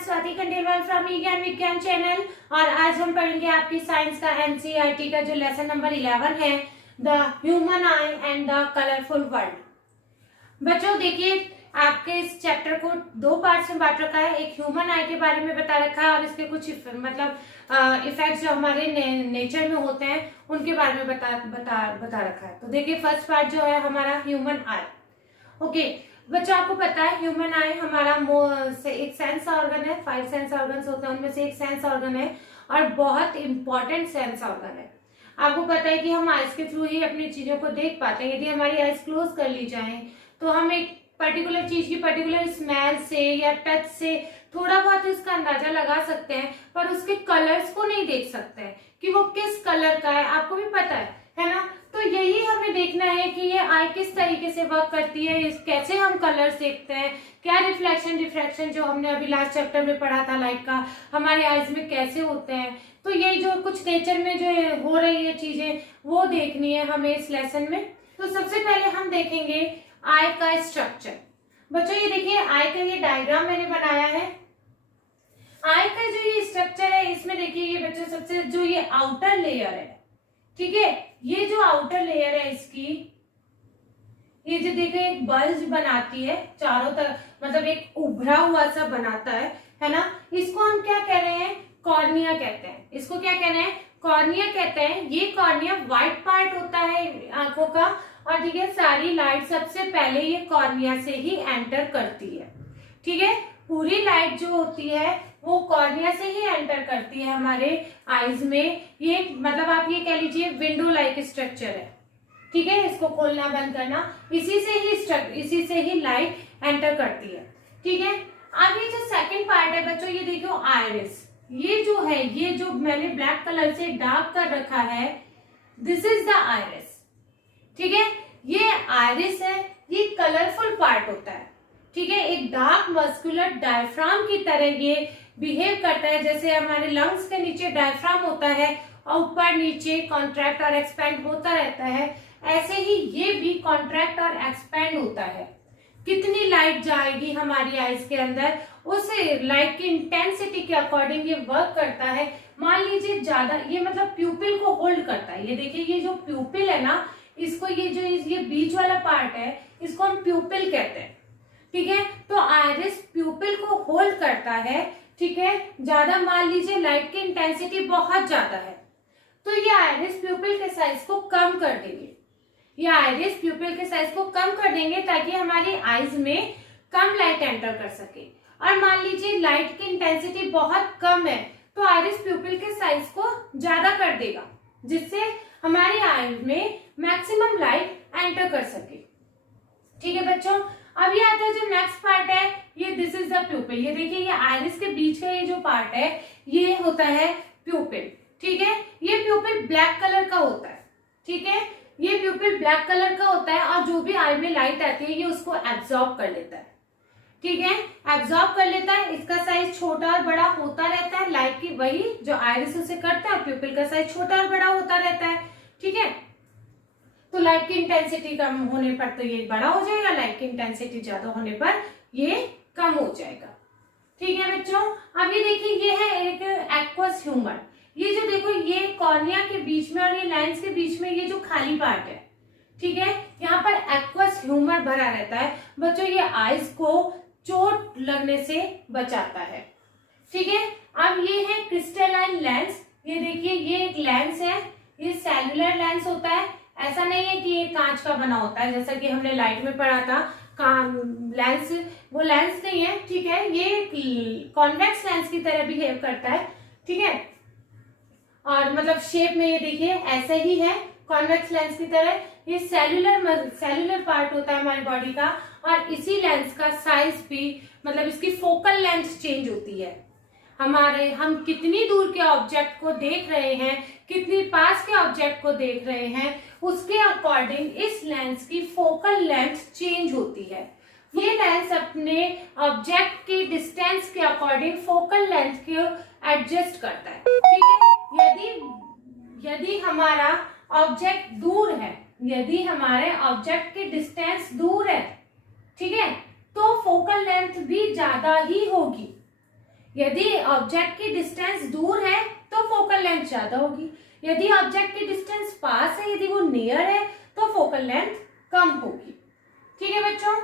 Swati Khandelwal from ज्ञान विज्ञान channel. और आज हम पढ़ेंगे आपकी साइंस का एनसीईआरटी का जो लेसन नंबर 11 है, the human I and the colourful world. बच्चों देखिए, आपके इस चैप्टर को दो पार्ट्स में बांट रखा है। एक ह्यूमन आई के बारे में बता रखा है और इसके कुछ इफेक्ट्स जो हमारे नेचर में होते हैं उनके बारे में बता रखा है। तो देखिए, फर्स्ट पार्ट जो है हमारा ह्यूमन आई। ओके बच्चों, आपको पता है ह्यूमन आई हमारा एक सेंस ऑर्गन है। 5 सेंस ऑर्गन्स होते हैं, उनमें से एक सेंस ऑर्गन है और बहुत इंपॉर्टेंट सेंस ऑर्गन है। आपको पता है कि हम आइज के थ्रू ही अपनी चीजों को देख पाते हैं। यदि हमारी आइज क्लोज कर ली जाए तो हम एक पर्टिकुलर चीज की पर्टिकुलर स्मेल से या टच से थोड़ा बहुत इसका अंदाजा लगा सकते हैं, पर उसके कलर्स को नहीं देख सकते हैं कि वो किस कलर का है। आपको भी पता है ना? तो यही हमें देखना है कि ये आई किस तरीके से वर्क करती है, कैसे हम कलर्स देखते हैं, क्या रिफ्लेक्शन डिफ्रैक्शन जो हमने अभी लास्ट चैप्टर में पढ़ा था लाइट का, हमारे आईज में कैसे होते हैं। तो ये जो कुछ नेचर में जो हो रही है चीजें वो देखनी है हमें इस लेसन में। तो सबसे पहले हम देखेंगे आई का स्ट्रक्चर। बच्चों ये देखिए, आई का ये डायग्राम मैंने बनाया है। आई का जो ये स्ट्रक्चर है, इसमें देखिए ये बच्चों सबसे जो ये आउटर लेयर है, ठीक है, ये जो आउटर लेयर है इसकी, ये जो देखिए एक बल्ज बनाती है चारों तरफ, मतलब एक उभरा हुआ सा बनाता है ना। इसको हम क्या कह रहे हैं? कॉर्निया कहते हैं। इसको क्या कह रहे हैं? कॉर्निया कहते हैं। ये कॉर्निया व्हाइट पार्ट होता है आंखों का, और ठीक है, सारी लाइट सबसे पहले ये कॉर्निया से ही एंटर करती है। ठीक है, पूरी लाइट जो होती है वो कॉर्निया से ही एंटर करती है हमारे आईज में। ये मतलब आप ये कह लीजिए विंडो लाइक स्ट्रक्चर है। ठीक है, इसको खोलना बंद करना, इसी से ही लाइट एंटर करती है। ठीक है, अब ये जो सेकंड पार्ट है बच्चों, ये देखो आइरिस। ये जो है, ये जो मैंने ब्लैक कलर से डार्क कर रखा है, दिस इज द आइरिस। ठीक है, ये आइरिस है, ये कलरफुल पार्ट होता है। ठीक है, एक डार्क मस्कुलर डायफ्राम की तरह ये बिहेव करता है। जैसे हमारे लंग्स के नीचे डायफ्राम होता है और ऊपर नीचे कॉन्ट्रैक्ट और एक्सपैंड होता रहता है, ऐसे ही ये भी कॉन्ट्रैक्ट और एक्सपैंड होता है। कितनी लाइट जाएगी हमारी आईज के अंदर, उस लाइट की इंटेंसिटी के अकॉर्डिंग ये वर्क करता है। मान लीजिए ज्यादा, ये मतलब प्यूपिल को होल्ड करता है। ये देखिए, ये जो प्यूपिल है ना, इसको ये बीच वाला पार्ट है, इसको हम प्यूपिल कहते हैं। ठीक है, तो आइरिस प्यूपिल को होल्ड करता है। ठीक है, ज्यादा मान लीजिए लाइट की इंटेंसिटी बहुत ज्यादा है तो ये आइरिस प्यूपिल के साइज को कम कर देंगे। ये आइरिस प्यूपिल के साइज को कम कर देंगे ताकि हमारी आईज में कम लाइट एंटर कर सके। और मान लीजिए लाइट की इंटेंसिटी बहुत कम है तो आइरिस प्यूपिल के साइज को ज्यादा कर देगा, जिससे हमारी आईज में मैक्सिमम लाइट एंटर कर सके। ठीक है बच्चों, अब ये आता है जो नेक्स्ट पार्ट है, ये दिस इज द प्यूपिल। ये देखिए, ये आइरिस के बीच का ये जो पार्ट है ये होता है प्यूपिल। ठीक है, ये प्यूपिल ब्लैक कलर का होता है। ठीक है, ये प्यूपिल ब्लैक कलर का होता है और जो भी आई में लाइट आती है ये उसको एब्जॉर्ब कर लेता है। ठीक है, एब्जॉर्ब कर लेता है। इसका साइज छोटा और बड़ा होता रहता है, लाइट की वही जो आइरिस उसे करता है, प्यूपिल का साइज छोटा और बड़ा होता रहता है। ठीक है, तो लाइट की इंटेंसिटी कम होने पर तो ये बड़ा हो जाएगा, लाइट की इंटेंसिटी ज्यादा होने पर ये कम हो जाएगा। ठीक है बच्चों, अभी देखिए ये है एक एक्वस ह्यूमर। ये जो देखो, ये कॉर्निया के बीच में और ये लेंस के बीच में ये जो खाली पार्ट है, ठीक है, यहाँ पर एक्वस ह्यूमर भरा रहता है। बच्चों ये आईज को चोट लगने से बचाता है। ठीक है, अब ये है क्रिस्टलाइन लेंस। ये देखिए, ये एक लेंस है, ये सेलुलर लेंस होता है। ऐसा नहीं है कि ये कांच का बना होता है जैसा कि हमने लाइट में पढ़ा था लेंस, वो लेंस नहीं है। ठीक है, ये कॉन्वेक्स लेंस की तरह बिहेव करता है। ठीक है, और मतलब शेप में ये देखिए ऐसा ही है, कॉन्वेक्स लेंस की तरह। ये सेलुलर पार्ट होता है हमारी बॉडी का, और इसी लेंस का साइज भी, मतलब इसकी फोकल लेंथ चेंज होती है। हम कितनी दूर के ऑब्जेक्ट को देख रहे हैं, कितनी पास के ऑब्जेक्ट को देख रहे हैं, उसके अकॉर्डिंग इस लेंस की फोकल लेंथ चेंज होती है। ये लेंस अपने ऑब्जेक्ट के डिस्टेंस के अकॉर्डिंग फोकल लेंथ को एडजस्ट करता है। ठीक है, यदि हमारा ऑब्जेक्ट दूर है, यदि हमारे ऑब्जेक्ट की डिस्टेंस दूर है, ठीक है, तो फोकल लेंथ भी ज्यादा ही होगी। यदि ऑब्जेक्ट की डिस्टेंस दूर है तो फोकल लेंथ ज्यादा होगी, यदि ऑब्जेक्ट की डिस्टेंस पास है, यदि वो नियर है तो फोकल लेंथ कम होगी। ठीक है बच्चों,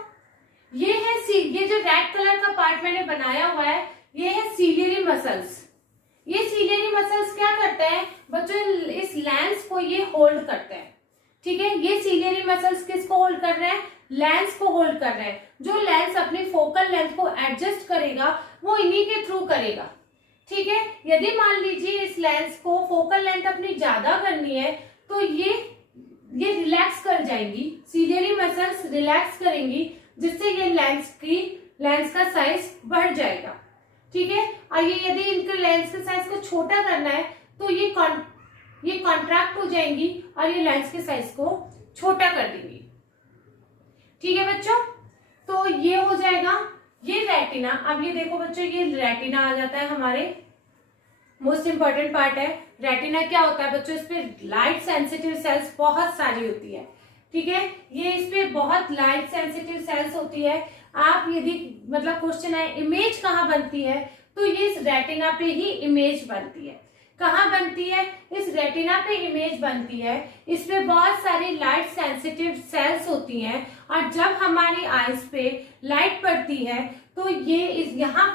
ये जो रेड कलर का पार्ट मैंने बनाया हुआ है ये है सीलियरी मसल्स। ये सीलियरी मसल्स क्या करते हैं बच्चों, इस लेंस को ये होल्ड करते हैं। ठीक है, ये सीलियरी मसल्स किसको होल्ड कर रहे हैं, लेंस को होल्ड कर रहे हैं। जो लेंस अपनी फोकल लेंथ को एडजस्ट करेगा वो इन्हीं के थ्रू करेगा। ठीक है, यदि मान लीजिए इस लेंस को फोकल लेंथ अपनी ज्यादा करनी है तो ये रिलैक्स कर जाएंगी, सीलियरी मसल्स रिलैक्स करेंगी, जिससे ये लेंस का साइज बढ़ जाएगा। ठीक है, और ये यदि इनके लेंस के साइज को छोटा करना है तो ये कॉन्ट्रैक्ट हो जाएंगी और ये लेंस के साइज को छोटा कर देंगी। ठीक है बच्चों, तो ये हो जाएगा ये रेटिना। अब ये देखो बच्चों, ये रेटिना आ जाता है हमारे, मोस्ट इंपॉर्टेंट पार्ट है। रेटिना क्या होता है बच्चों, इस पे लाइट सेंसिटिव सेल्स बहुत सारी होती है। ठीक है, ये इस पे बहुत लाइट सेंसिटिव सेल्स होती है। आप यदि मतलब क्वेश्चन है इमेज कहाँ बनती है, तो ये इस रेटिना पे ही इमेज बनती है। कहाँ बनती है, इस रेटिना पे इमेज बनती है। इस पे बहुत सारी लाइट सेंसिटिव सेल्स होती हैं और जब हमारी आईज पे लाइट पड़ती है तो ये यहाँ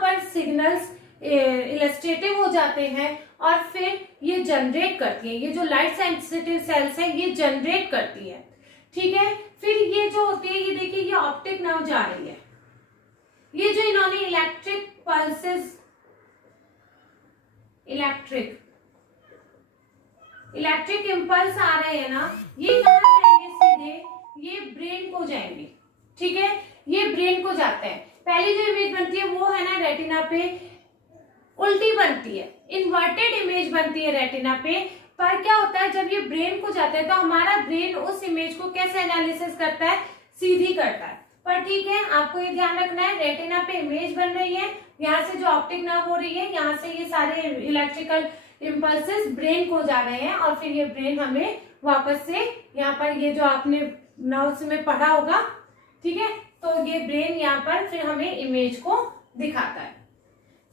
पर सिग्नल्स इलस्ट्रेटिव हो जाते हैं और फिर ये जनरेट करती है। ये जो लाइट सेंसिटिव सेल्स है ये जनरेट करती है। ठीक है, फिर ये जो होती है, ये देखिए ये ऑप्टिक नर्व जा रही है। ये जो इन्होंने इलेक्ट्रिक पल्सेस, इलेक्ट्रिक इम्पल्स आ रहे हैं ना, ये कहाँ जाएंगे, सीधे ये ब्रेन को जाएंगे। ठीक है, ये ब्रेन को जाते हैं। पहली जो इमेज बनती है वो है ना रेटिना पे उल्टी बनती है, इन्वर्टेड इमेज बनती है रेटिना पे। पर क्या होता है जब ये ब्रेन को जाता है तो हमारा ब्रेन उस इमेज को कैसे एनालिसिस करता है, सीधी करता है। पर ठीक है, आपको ये ध्यान रखना है रेटिना पे इमेज बन रही है, यहाँ से जो ऑप्टिक नर्व हो रही है यहाँ से ये सारे इलेक्ट्रिकल इम्पल्सेस ब्रेन को जा रहे हैं और फिर ये ब्रेन हमें वापस से यहाँ पर ये जो आपने नर्व्स में पढ़ा होगा, ठीक है, तो ये ब्रेन यहाँ पर फिर हमें इमेज को दिखाता है।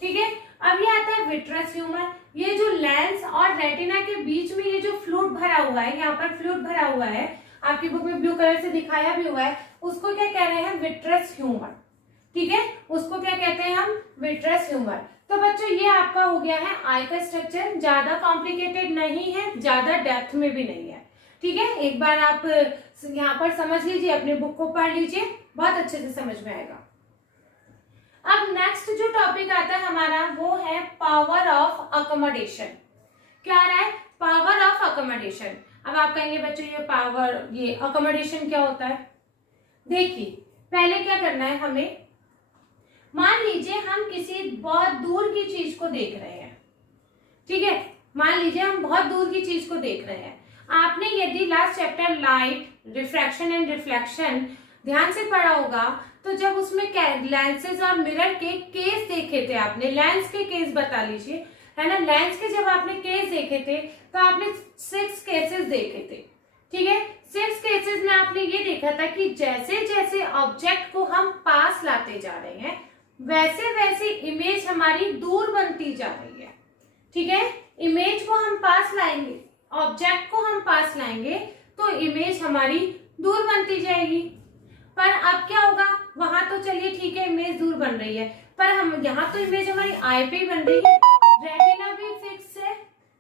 ठीक है, अब ये आता है विट्रस ह्यूमर। ये जो लेंस और रेटिना के बीच में ये जो फ्लूइड भरा हुआ है, यहाँ पर फ्लूइड भरा हुआ है, आपकी बुक में ब्लू कलर से दिखाया भी हुआ है, उसको क्या कह रहे हैं, विट्रस ह्यूमर। ठीक है, उसको क्या कहते हैं हम, विट्रस ह्यूमर। तो बच्चों ये आपका हो गया है आई का स्ट्रक्चर। ज्यादा कॉम्प्लिकेटेड नहीं है, ज्यादा डेप्थ में भी नहीं है। ठीक है, एक बार आप यहाँ पर समझ लीजिए, अपने बुक को पढ़ लीजिए, बहुत अच्छे से समझ में आएगा। अब नेक्स्ट जो टॉपिक आता है हमारा वो है पावर ऑफ अकोमोडेशन। क्या आ रहा है, पावर ऑफ अकोमोडेशन। अब आप कहेंगे बच्चों ये अकोमोडेशन क्या होता है। देखिए पहले क्या करना है हमें, मान लीजिए हम किसी बहुत दूर की चीज को देख रहे हैं। ठीक है, मान लीजिए हम बहुत दूर की चीज को देख रहे हैं। आपने यदि last chapter light, refraction and reflection ध्यान से पढ़ा होगा तो जब उसमें लेंसेज और मिरर के केस देखे थे आपने, लेंस के केस बता लीजिए, है ना, लेंस के जब आपने केस देखे थे तो आपने 6 केसेस देखे थे। ठीक है, 6 केसेस में आपने ये देखा था कि जैसे जैसे ऑब्जेक्ट को हम पास लाते जा रहे हैं वैसे वैसे इमेज हमारी दूर बनती जा रही है। ठीक है, इमेज को हम पास लाएंगे, ऑब्जेक्ट को हम पास लाएंगे तो इमेज हमारी दूर बनती जाएगी। पर अब क्या होगा, वहां तो चलिए ठीक है इमेज दूर बन रही है, पर हम यहाँ तो इमेज हमारी आई पे ही बन रही है, रेटिना भी फिक्स है।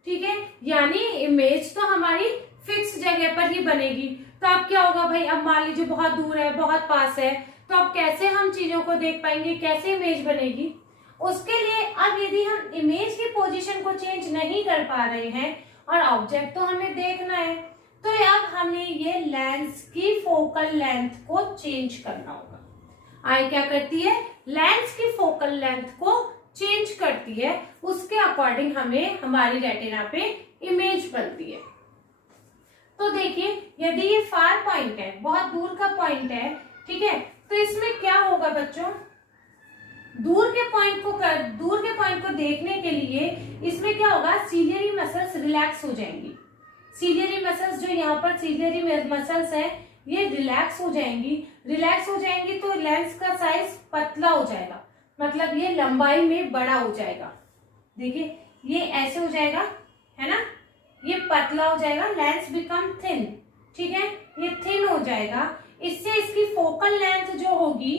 ठीक है, यानी इमेज तो हमारी फिक्स जगह पर ही बनेगी। तो अब क्या होगा भाई, अब मान लीजिए बहुत दूर है, बहुत पास है, तो अब कैसे हम चीजों को देख पाएंगे, कैसे इमेज बनेगी। उसके लिए अब यदि हम इमेज की पोजीशन को चेंज नहीं कर पा रहे हैं और ऑब्जेक्ट तो हमें देखना है, तो अब हमें ये लेंस की फोकल लेंथ को चेंज करना होगा। आई क्या करती है, लेंस की फोकल लेंथ को चेंज करती है, उसके अकॉर्डिंग हमें हमारी रेटिना पे इमेज बनती है। तो देखिए यदि ये फार पॉइंट है, बहुत दूर का पॉइंट है, ठीक है, तो इसमें क्या होगा बच्चों, दूर के पॉइंट को देखने के लिए इसमें क्या होगा, सीलियरी मसल्स रिलैक्स हो जाएंगी। सीलियरी मसल्स जो यहाँ पर सीलियरी मसल्स है ये रिलैक्स हो जाएंगी तो लेंस का साइज पतला हो जाएगा। मतलब ये लंबाई में बड़ा हो जाएगा। देखिए ये ऐसे हो जाएगा, है ना, ये पतला हो जाएगा, लेंस बिकम थिन, ठीक है, ये थिन हो जाएगा। इससे इसकी फोकल लेंथ जो होगी,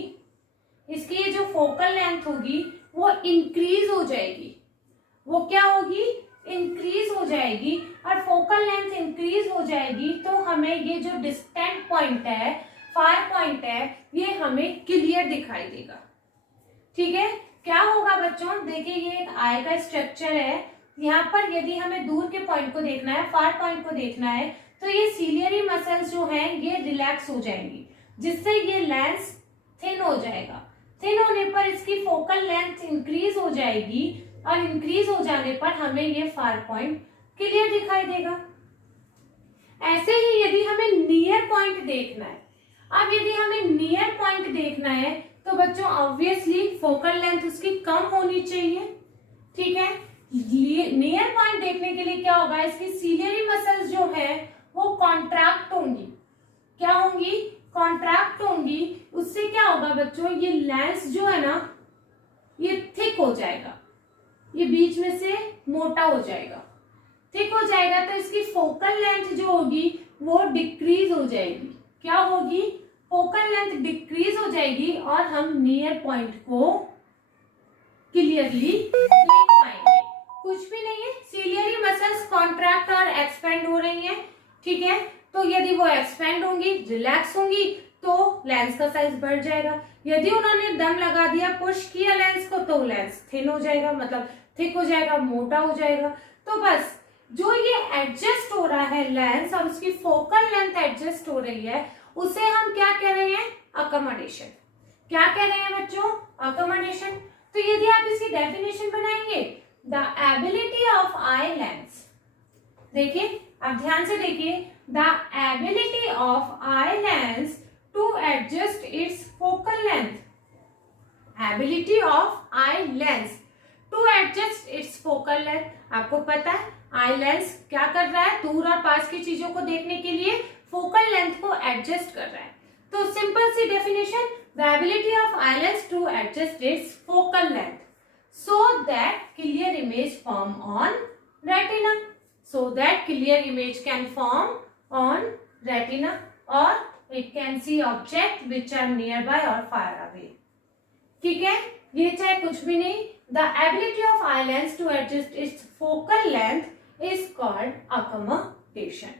इसकी ये जो फोकल लेंथ होगी वो इंक्रीज हो जाएगी। वो क्या होगी, इंक्रीज हो जाएगी। और फोकल लेंथ इंक्रीज हो जाएगी तो हमें ये जो डिस्टेंट पॉइंट है, फार पॉइंट है, ये हमें क्लियर दिखाई देगा। ठीक है, क्या होगा बच्चों, देखिए ये एक आई का स्ट्रक्चर है। यहाँ पर यदि हमें दूर के पॉइंट को देखना है, फार पॉइंट को देखना है, तो ये सीलियरी मसल्स जो हैं ये रिलैक्स हो जाएंगी, जिससे ये लेंस थिन हो जाएगा। थिन होने पर इसकी फोकल लेंथ इंक्रीज हो जाएगी और इंक्रीज हो जाने पर हमें ये फार पॉइंट क्लियर दिखाई देगा। ऐसे ही यदि हमें नियर पॉइंट देखना है, अब यदि हमें नियर पॉइंट देखना है तो बच्चों ऑब्वियसली फोकल लेंथ उसकी कम होनी चाहिए। ठीक है, नियर पॉइंट देखने के लिए क्या होगा, इसकी सीलियरी मसल्स जो है वो कॉन्ट्रैक्ट होंगी। क्या होंगी, कॉन्ट्रैक्ट होंगी। उससे क्या होगा बच्चों, ये लेंस जो है ना ये थिक हो जाएगा, ये बीच में से मोटा हो जाएगा, थिक हो जाएगा। तो इसकी फोकल लेंथ जो होगी वो डिक्रीज हो जाएगी। क्या होगी, फोकल लेंथ डिक्रीज हो जाएगी और हम नियर पॉइंट को क्लियरली देख पाएंगे। कुछ भी नहीं है, सीलियरी मसल्स कॉन्ट्रैक्ट और एक्सपेंड हो रही हैं। ठीक है, तो यदि वो एक्सपेंड होंगी, रिलैक्स होंगी, तो लेंस का साइज बढ़ जाएगा। यदि उन्होंने दम लगा दिया, पुश किया लेंस को, तो लेंस थिन हो जाएगा, मतलब थिक हो जाएगा, मोटा हो जाएगा। तो बस जो ये एडजस्ट हो रहा है लेंस और उसकी फोकल लेंथ एडजस्ट हो रही है, उसे हम क्या कह रहे हैं, अकोमोडेशन। क्या कह रहे हैं बच्चों, अकोमोडेशन। तो यदि आप इसकी डेफिनेशन बनाएंगे, the ability of eye lens, देखिए आप ध्यान से देखिए, the ability of eye lens to adjust its focal length, ability of eye lens to adjust its focal length. आपको पता है आई लेंस क्या कर रहा है, दूर और पास की चीजों को देखने के लिए फोकल लेंथ को एडजस्ट कर रहा है। तो सिंपल सी definition, the ability of eye lens to adjust its focal length so that clear image form on retina, so that clear image can form on retina or it can see object which are nearby or far away. ठीक है, ये चाहे कुछ भी नहीं, the ability of eye lens to adjust its focal length is called accommodation.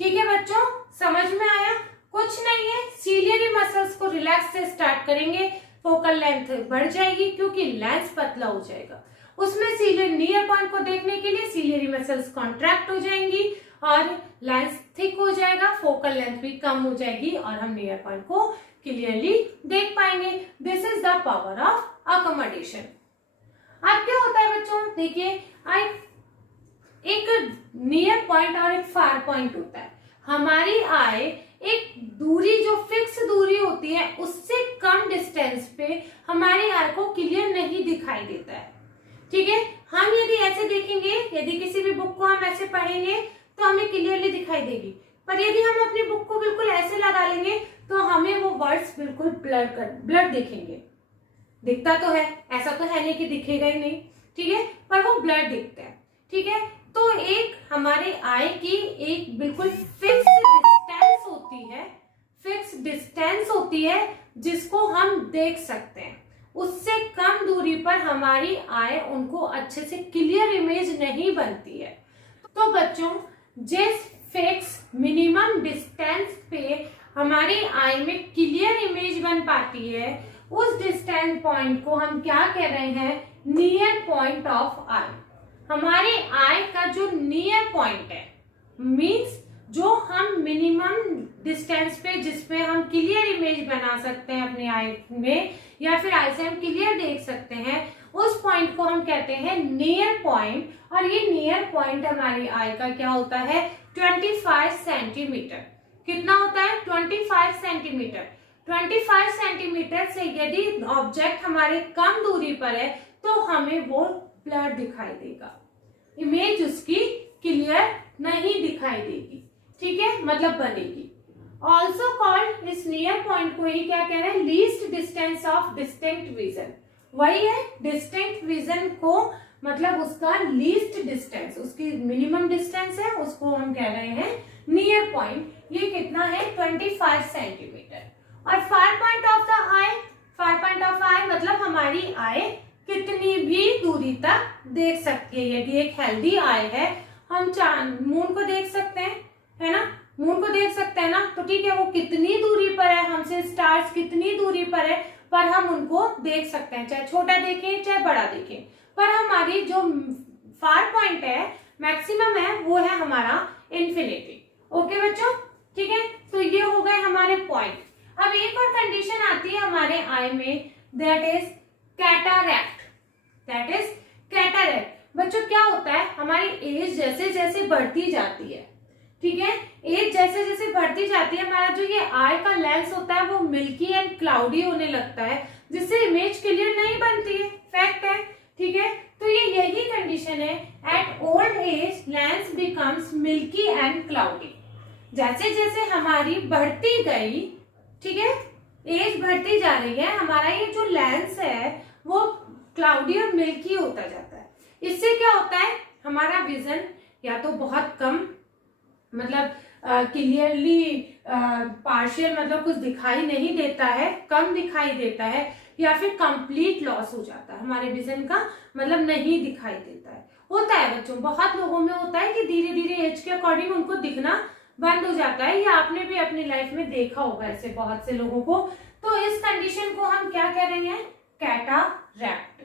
ठीक है बच्चों, समझ में आया, कुछ नहीं है, सीलियरी मसल्स को रिलैक्स से स्टार्ट करेंगे, फोकल लेंथ बढ़ जाएगी क्योंकि लेंस पतला हो जाएगा। उसमें सीलियर नियर पॉइंट को देखने के लिए सीलियरी मसल्स कॉन्ट्रैक्ट हो जाएंगी और लेंस थिक हो जाएगा, फोकल लेंथ भी कम हो जाएगी और हम नियर पॉइंट को क्लियरली देख पाएंगे। This is the power of accommodation. अब क्या होता है बच्चों, देखिए एक नियर पॉइंट और एक फार पॉइंट होता है। हमारी आई एक दूरी जो फिक्स दूरी होती है उससे कम डिस्टेंस पे हमारी आई को क्लियर नहीं दिखाई देता है। ठीक है, हम यदि ऐसे देखेंगे, यदि किसी भी बुक को हम ऐसे पढ़ेंगे तो हमें क्लियरली दिखाई देगी, पर यदि हम अपनी बुक को बिल्कुल ऐसे लगा लेंगे तो हमें वो वर्ड्स बिल्कुल ब्लर दिखेंगे। दिखता तो है, ऐसा तो है नहीं कि दिखेगा ही नहीं, ठीक है, पर वो ब्लर दिखता है। ठीक है, तो एक हमारे आई की एक बिल्कुल फिक्स डिस्टेंस होती है जिसको हम देख सकते हैं। उससे कम दूरी पर हमारी आई उनको अच्छे से क्लियर इमेज नहीं बनती है। तो बच्चों, जिस फिक्स मिनिमम डिस्टेंस पे हमारी आई में क्लियर इमेज बन पाती है, उस डिस्टेंस पॉइंट को हम क्या कह रहे हैं, नियर पॉइंट ऑफ आई। हमारे आई का जो नियर पॉइंट है, मींस जो हम मिनिमम डिस्टेंस पे जिसपे हम क्लियर इमेज बना सकते हैं अपनी आई में, या फिर आई से हम क्लियर देख सकते हैं, उस पॉइंट को हम कहते हैं नियर पॉइंट। और ये नियर पॉइंट हमारी आई का क्या होता है, 25 सेंटीमीटर। कितना होता है, 25 सेंटीमीटर। 25 सेंटीमीटर से यदि ऑब्जेक्ट हमारे कम दूरी पर है तो हमें वो ब्लर दिखाई देगा, इमेज उसकी क्लियर नहीं दिखाई देगी। ठीक है, मतलब बनेगी। ऑल्सो कॉल्ड, इस नियर पॉइंट को ही क्या कह रहे हैं, least distance of distinct vision. वही है डिस्टिंक्ट विजन को, मतलब उसका लीस्ट डिस्टेंस, उसकी मिनिमम डिस्टेंस है, उसको हम कह रहे हैं नियर पॉइंट। ये कितना है 25 सेंटीमीटर। और far point of the eye, far point of eye मतलब हमारी आई कितनी भी दूरी तक देख सकती है। यदि एक हेल्दी आई है, हम मून को देख सकते हैं, है ना, मून को देख सकते हैं ना, तो ठीक है, वो कितनी दूरी पर है हमसे, स्टार्स कितनी दूरी पर है, पर हम उनको देख सकते हैं, चाहे छोटा देखें चाहे बड़ा देखें। पर हमारी जो फार पॉइंट है, मैक्सिमम है, वो है हमारा इन्फिनिटी। ओके बच्चों, ठीक है, तो ये हो गए हमारे पॉइंट। अब एक और कंडीशन आती है हमारे आई में, दैट इज कैटारैक्ट, दैट इज कैटारैक्ट। बच्चों क्या होता है, हमारी एज जैसे जैसे बढ़ती जाती है, ठीक है, एज जैसे जैसे बढ़ती जाती है, हमारा जो ये आई का लेंस होता है वो मिल्की एंड क्लाउडी होने लगता है, जिससे इमेज क्लियर नहीं बनती है, फैक्ट है, ठीक है। तो ये यही कंडीशन है, at old age lens becomes milky and cloudy. जैसे जैसे हमारी बढ़ती गई, ठीक है, एज बढ़ती जा रही है, हमारा ये जो लेंस है वो क्लाउडी और मिल्की होता जाता है। इससे क्या होता है, हमारा विजन या तो बहुत कम, मतलब क्लियरली पार्शियल, मतलब कुछ दिखाई नहीं देता है, कम दिखाई देता है, या फिर कंप्लीट लॉस हो जाता है, हमारे विजन का मतलब नहीं दिखाई देता है। होता है बच्चों, बहुत लोगों में होता है कि धीरे धीरे एज के अकॉर्डिंग उनको दिखना बंद हो जाता है, या आपने भी अपनी लाइफ में देखा होगा ऐसे बहुत से लोगों को। तो इस कंडीशन को हम क्या कह रहे हैं, कैटारैक्ट।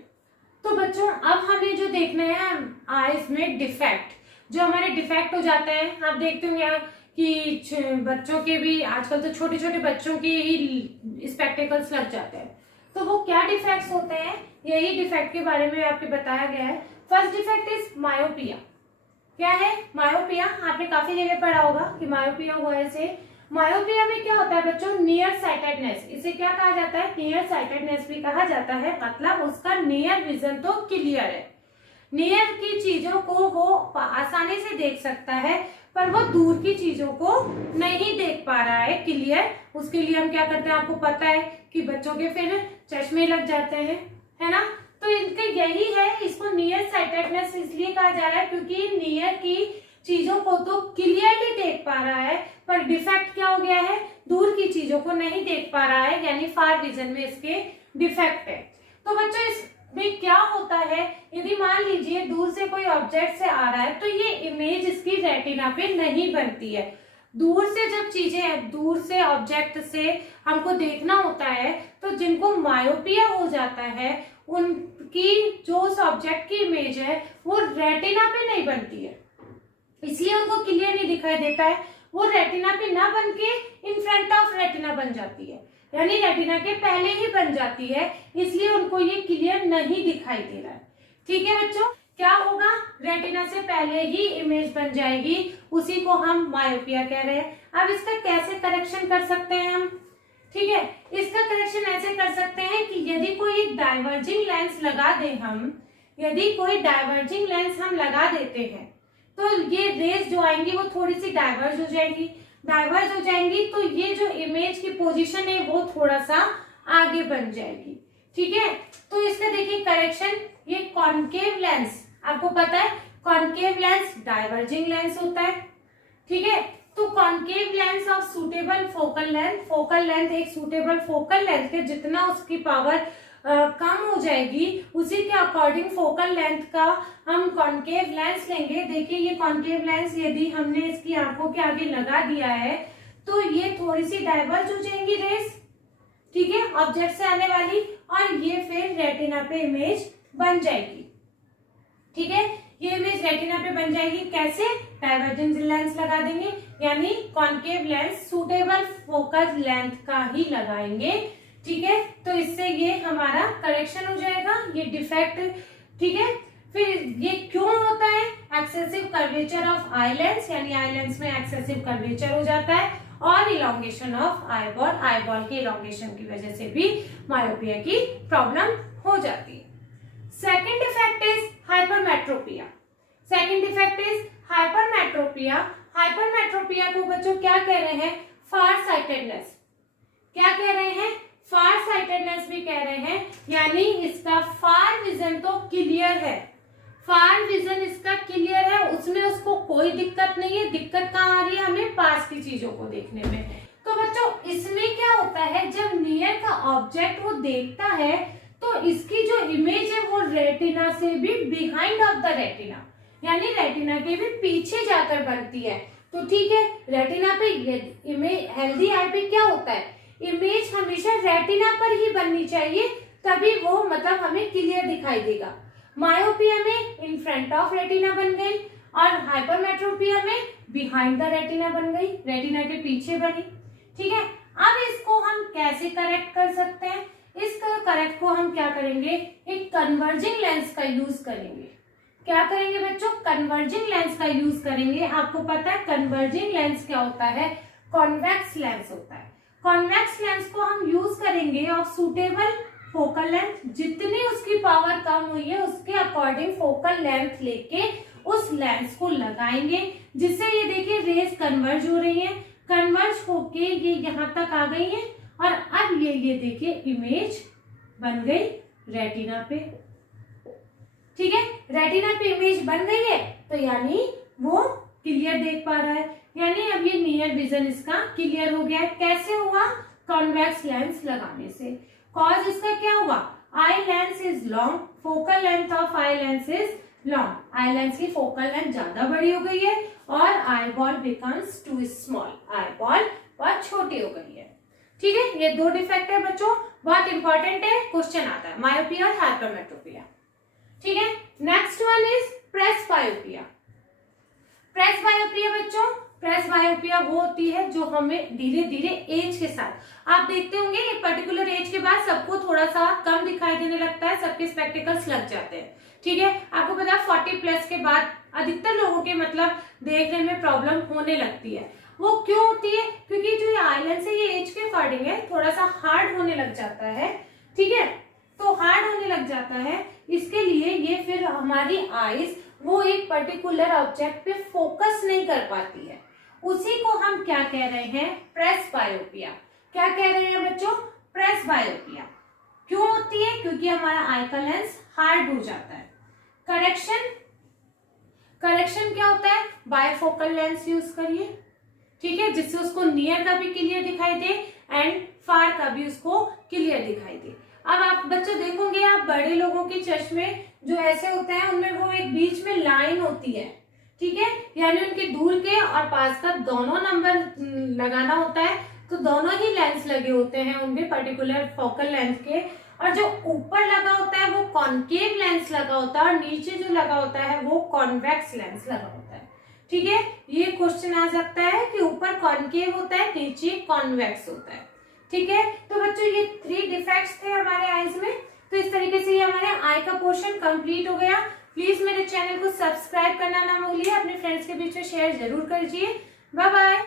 तो बच्चों अब हमें जो देखना है आईज में डिफेक्ट, जो हमारे डिफेक्ट हो जाते हैं, आप देखते होंगे कि बच्चों के भी आजकल तो छोटे छोटे बच्चों के ही स्पेक्टेकल्स लग जाते हैं, तो वो क्या डिफेक्ट्स होते हैं, यही डिफेक्ट के बारे में आपको बताया गया है। First defect is myopia. क्या है मायोपिया, आपने काफी जगह पढ़ा होगा कि मायोपिया हुआ है। मायोपिया में क्या होता है बच्चों, नियर साइटेडनेस, इसे क्या कहा जाता है, नियर साइटेडनेस भी कहा जाता है, मतलब उसका नियर विजन तो क्लियर है, नियर की चीजों को वो आसानी से देख सकता है, पर वो दूर की चीजों को नहीं देख पा रहा है क्लियर। उसके लिए हम क्या करते हैं, आपको पता है कि बच्चों के फिर चश्मे लग जाते हैं, है ना। तो इनका यही है, इसको नियर साइटेडनेस इसलिए कहा जा रहा है क्योंकि नियर की चीजों को तो क्लियरली देख पा रहा है, पर डिफेक्ट क्या हो गया है, दूर की चीजों को नहीं देख पा रहा है, यानी फार विजन में इसके डिफेक्ट है। तो बच्चों इसमें क्या होता है, यदि मान लीजिए दूर से कोई ऑब्जेक्ट से आ रहा है, तो ये इमेज इसकी रेटिना पे नहीं बनती है। दूर से जब चीजें, दूर से ऑब्जेक्ट से हमको देखना होता है, तो जिनको मायोपिया हो जाता है उनकी जो उस ऑब्जेक्ट की इमेज है वो रेटिना पे नहीं बनती है, इसलिए उनको क्लियर नहीं दिखाई देता है। वो रेटिना पे ना बन के इन फ्रंट ऑफ रेटिना बन जाती है, यानी रेटिना के पहले ही बन जाती है, इसलिए उनको ये क्लियर नहीं दिखाई दे रहा है। ठीक है बच्चों, क्या होगा, रेटिना से पहले ही इमेज बन जाएगी, उसी को हम मायोपिया कह रहे हैं। अब इसका कैसे करेक्शन कर सकते हैं हम, ठीक है, इसका करेक्शन ऐसे कर सकते हैं कि यदि कोई डाइवर्जिंग लेंस लगा दें हम, यदि कोई डाइवर्जिंग लेंस हम लगा देते हैं, तो ये रेज जो आएंगी वो थोड़ी सी डाइवर्ज हो जाएगी, डाइवर्ज हो जाएंगी तो ये जो इमेज की पोजीशन है वो थोड़ा सा आगे बन जाएगी। ठीक है, तो इसका देखिए करेक्शन, ये कॉनकेव लेंस, आपको पता है कॉनकेव लेंस डाइवर्जिंग लेंस होता है। ठीक है, तो concave lens of suitable focal length, focal length एक सूटेबल फोकल लेंथ के जितना उसकी पावर कम हो जाएगी, उसी के अकॉर्डिंग फोकल लेंथ का हम कॉनकेव लेंस लेंगे। देखिए ये कॉनकेव लेंस यदि हमने इसकी आंखों के आगे लगा दिया है तो ये थोड़ी सी डाइवर्ज हो जाएंगी रेस, ठीक है, ऑब्जेक्ट से आने वाली, और ये फिर रेटिना पे इमेज बन जाएगी। ठीक है, ये इमेज रेटिना पे बन जाएगी, कैसे, डाइवर्जेंस लेंस लगा देंगे, यानी concave lens suitable focal length का ही लगाएंगे। ठीक है, तो इससे ये हमारा करेक्शन हो जाएगा, ये डिफेक्ट। ठीक है, फिर ये क्यों होता है, excessive curvature of eye lens, यानी आई लेंस में एक्सेसिव कर्वेचर हो जाता है, और इलोंगेशन ऑफ आईबॉल, आईबॉल के इलोंगेशन की वजह से भी मायोपिया की प्रॉब्लम हो जाती है। Second defect is hypermetropia. Second defect is hypermetropia. Hypermetropia को बच्चों क्या कह रहे हैं, फार साइटेडनेस। क्या कह रहे हैं, फार साइटेडनेस भी कह रहे हैं, यानी इसका फार विजन तो क्लियर है, फार विजन इसका क्लियर है, उसमें उसको कोई दिक्कत नहीं है। दिक्कत कहाँ आ रही है? हमें पास की चीजों को देखने में। तो बच्चों इसमें क्या होता है, जब नियर का ऑब्जेक्ट वो देखता है तो इसकी जो इमेज है वो रेटिना से भी बिहाइंड ऑफ द रेटिना, यानी रेटिना के भी पीछे जाकर बनती है। तो ठीक है, रेटिना पे इमेज, हेल्दी आई पे क्या होता है, इमेज हमेशा रेटिना पर ही बननी चाहिए, तभी वो मतलब हमें क्लियर दिखाई देगा। मायोपिया में इन फ्रंट ऑफ रेटिना बन गई और हाइपरमेट्रोपिया में बिहाइंड द रेटिना बन गई, रेटिना के पीछे बनी। ठीक है, अब इसको हम कैसे करेक्ट कर सकते हैं? इस करेक्ट को हम क्या करेंगे, एक कन्वर्जिंग लेंस का यूज करेंगे। क्या करेंगे बच्चों? कन्वर्जिंग लेंस का यूज करेंगे। आपको पता है कन्वर्जिंग लेंस क्या होता है? कॉन्वेक्स लेंस होता है। कॉन्वेक्स लेंस को हम यूज करेंगे और सूटेबल फोकल लेंथ, जितनी उसकी पावर कम हुई है उसके अकॉर्डिंग फोकल लेंथ लेके उस लेंस को लगाएंगे, जिससे ये देखिए रेज कन्वर्ज हो रही है, कन्वर्ज होके ये यहाँ तक आ गई है और अब ये देखिए इमेज बन गई रेटिना पे। ठीक है, रेटिना पे इमेज बन गई है, तो यानी वो क्लियर देख पा रहा है, यानी अब ये नियर विजन इसका क्लियर हो गया है। कैसे हुआ? कॉन्वेक्स लेंस लगाने से। कॉज इसका क्या हुआ? Eye lens is long, focal length of eye lens is long, eye lens की फोकल लेंथ ज्यादा बड़ी हो गई है और eyeball becomes too small, eyeball बहुत छोटी हो गई है। ठीक है, ये दो डिफेक्ट है बच्चों, बहुत इंपॉर्टेंट है, क्वेश्चन आता है, मायोपिया और हाइपरमेट्रोपिया। ठीक है, next one is presbyopia. Presbyopia बच्चों, प्रेस बायोपिया वो होती है जो हमें धीरे धीरे एज के साथ, आप देखते होंगे एक पर्टिकुलर एज के बाद सबको थोड़ा सा कम दिखाई देने लगता है, सबके स्पेक्टिकल्स लग जाते हैं। ठीक है, आपको पता है 40+ के बाद अधिकतर लोगों के मतलब देखने में प्रॉब्लम होने लगती है। वो क्यों होती है? क्योंकि जो ये आई लेंस है ये एज के अकॉर्डिंग है, थोड़ा सा हार्ड होने लग जाता है। ठीक है, तो हार्ड होने लग जाता है, इसके लिए ये फिर हमारी आईज वो एक पर्टिकुलर ऑब्जेक्ट पे फोकस नहीं कर पाती है, उसी को हम क्या कह रहे हैं? प्रेस बायोपिया। क्या कह रहे हैं बच्चों? प्रेस बायोपिया। क्यों होती है? क्योंकि हमारा आई का लेंस हार्ड हो जाता है। करेक्शन, करेक्शन क्या होता है? बायफोकल लेंस यूज करिए, ठीक है, जिससे उसको नियर का भी क्लियर दिखाई दे एंड फार का भी उसको क्लियर दिखाई दे। अब आप बच्चों देखोगे, आप बड़े लोगों के चश्मे जो ऐसे होते हैं उनमें वो एक बीच में लाइन होती है, ठीक है, यानी उनके दूर के और पास का दोनों नंबर लगाना होता है, तो दोनों ही लेंस लगे होते हैं उनके पर्टिकुलर फोकल लेंथ के, और जो ऊपर लगा होता है वो कॉनकेव लेंस लगा होता है और नीचे जो लगा होता है वो कॉन्वेक्स लेंस लगा होता है। ठीक है, ये क्वेश्चन आ सकता है कि ऊपर कॉनकेव होता है, नीचे कॉन्वेक्स होता है। ठीक है, तो बच्चों ये 3 डिफेक्ट्स थे हमारे आईज में। तो इस तरीके से ये हमारे आई का पोर्शन कंप्लीट हो गया। प्लीज मेरे चैनल को सब्सक्राइब करना ना भूलिए, अपने फ्रेंड्स के बीच में शेयर जरूर कीजिए। Bye bye.